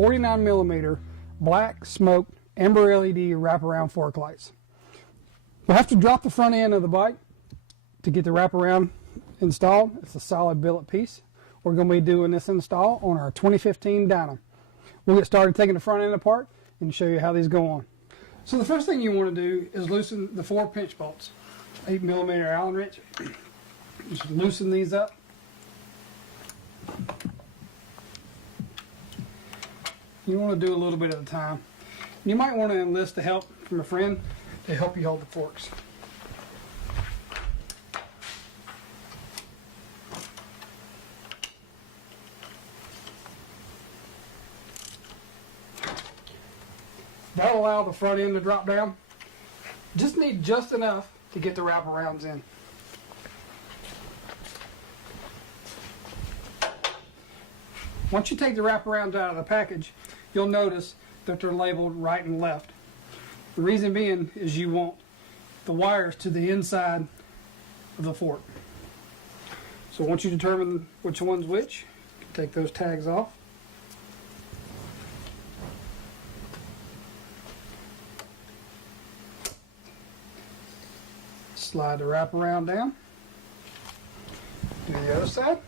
49mm black smoked amber LED wraparound fork lights. We'll have to drop the front end of the bike to get the wraparound installed. It's a solid billet piece. We're going to be doing this install on our 2015 Dyna. We'll get started taking the front end apart and show you how these go on. So the first thing you want to do is loosen the 4 pinch bolts. 8mm Allen wrench. Just loosen these up. You want to do a little bit at a time. You might want to enlist the help from a friend to help you hold the forks. That'll allow the front end to drop down. Just need just enough to get the wraparounds in. Once you take the wraparounds out of the package, you'll notice that they're labeled right and left. The reason being is you want the wires to the inside of the fork. So once you determine which one's which, you can take those tags off. Slide the wraparound down. Do the other side.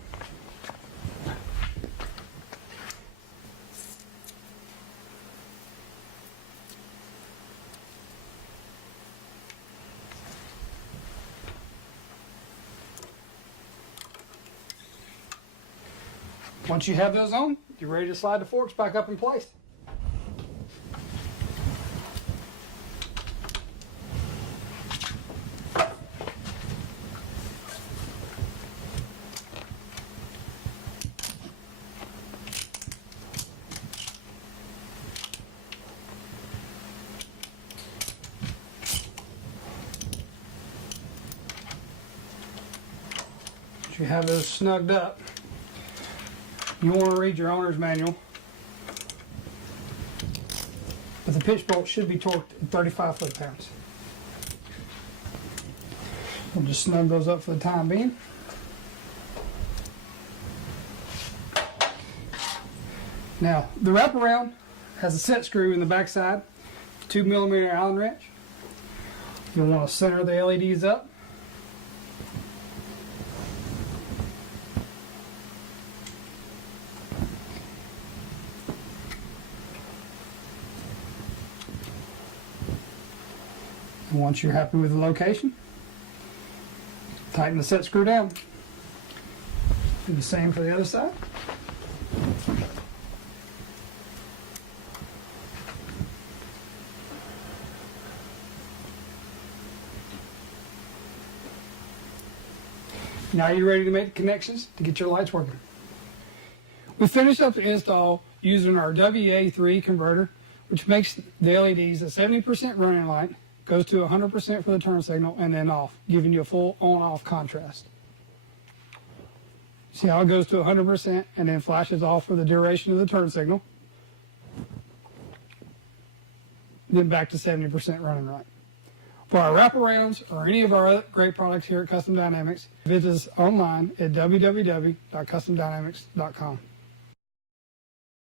Once you have those on, you're ready to slide the forks back up in place. Once you have those snugged up, you want to read your owner's manual, but the pitch bolt should be torqued at 35 foot-pounds. We'll just snug those up for the time being. Now, the wraparound has a set screw in the backside, 2mm Allen wrench. You'll want to center the LEDs up. And once you're happy with the location, tighten the set screw down. Do the same for the other side. Now you're ready to make the connections to get your lights working. We finished up the install using our WA3 converter, which makes the LEDs a 70% running light, goes to 100% for the turn signal, and then off, giving you a full on-off contrast. See how it goes to 100% and then flashes off for the duration of the turn signal. Then back to 70% running light. For our wraparounds or any of our other great products here at Custom Dynamics, visit us online at www.customdynamics.com.